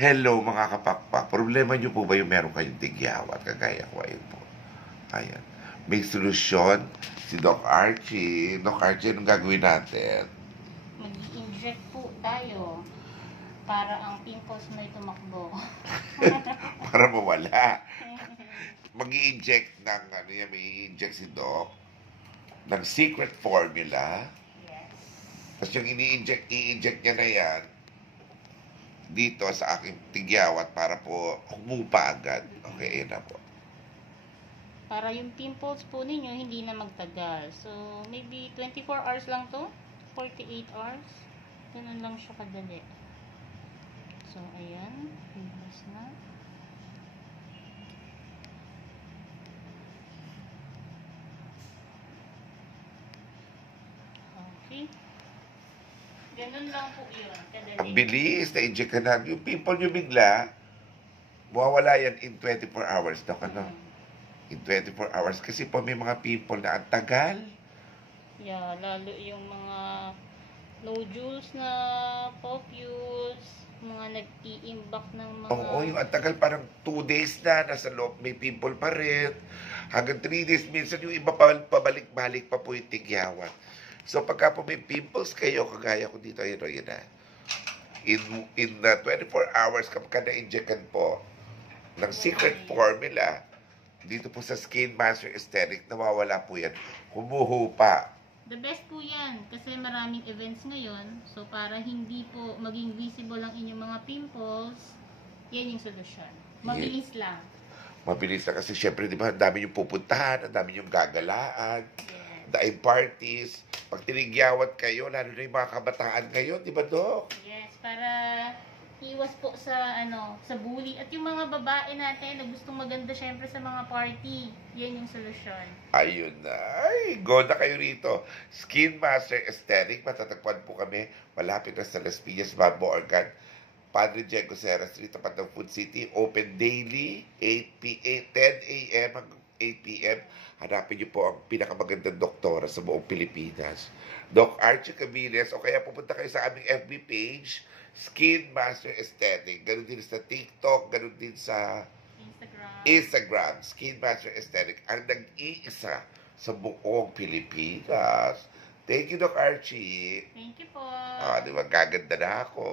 Hello mga kapakpak. Problema niyo po ba yung meron kayong tigyawat? Kagaya ko, ayun po. Ayan. May solusyon si Doc Archie. Doc Archie, anong gagawin natin? Mag-i-inject po tayo para ang pimples may tumakbo. Para mawala. Mag-i-inject ng, ano yan, may i-inject si Doc ng secret formula. Yes. Tapos yung i-inject niya na yan dito sa aking tigyawat para po humupa agad. Okay, yun na po. Para yung pimples po ninyo hindi na magtagal. So, maybe 24 hours lang to. 48 hours. Ganun lang siya kadali. So, ayan. Pimples na. Okay. Ganun lang po yun. Kadali. Ang bilis, na-inject ka na. Yung pimple nyo bigla, mawawala yan in 24 hours. Dok, ano? In 24 hours. Kasi po may mga pimple na ang tagal. Yeah, lalo yung mga nodules na papules, mga nag-iimbak ng mga... Oo, yung ang tagal parang 2 days na, nasa loob may pimple pa rin. Hanggang 3 days, minsan yung iba pa, pabalik-balik pa po yung tigyawat. So pagka po may pimples kayo, kagaya ko dito, yun na. In 24 hours, kapag na-injectan po ng secret formula, dito po sa Skin Master Aesthetic, nawawala po yan. Humuhupa. The best po yan kasi maraming events ngayon. So para hindi po maging visible ang inyong mga pimples, yan yung solusyon. Mabilis lang. Mabilis na kasi syempre, di ba, ang dami yung pupuntahan, ang dami yung gagalaan, Yes. daing parties. Pag tinigyawat kayo, lalo na yung mga kabataan ngayon, di ba, Dok? Yes, para iwas po sa sa bully at yung mga babae natin na gustong maganda syempre sa mga party. Yan yung solusyon. Ayun na. Ay, go na kayo rito. Skin Master Aesthetic. Matatagpuan po kami. Malapit na sa Las Piñas, Bambo Organ. Padre Diego Serra Street, tapat ng Food City. Open daily, 10 a.m. hanggang 8 p.m. Hanapin niyo po ang pinakamagandang doktora sa buong Pilipinas. Doc Archie Camiles. O kaya pupunta kayo sa aming FB page, Skin Master Aesthetic. Ganun din sa TikTok. Ganun din sa Instagram, Skin Master Aesthetic, ang nag-iisa sa buong Pilipinas. Thank you, Doc Archie. Thank you po. Di ba, gaganda na ako.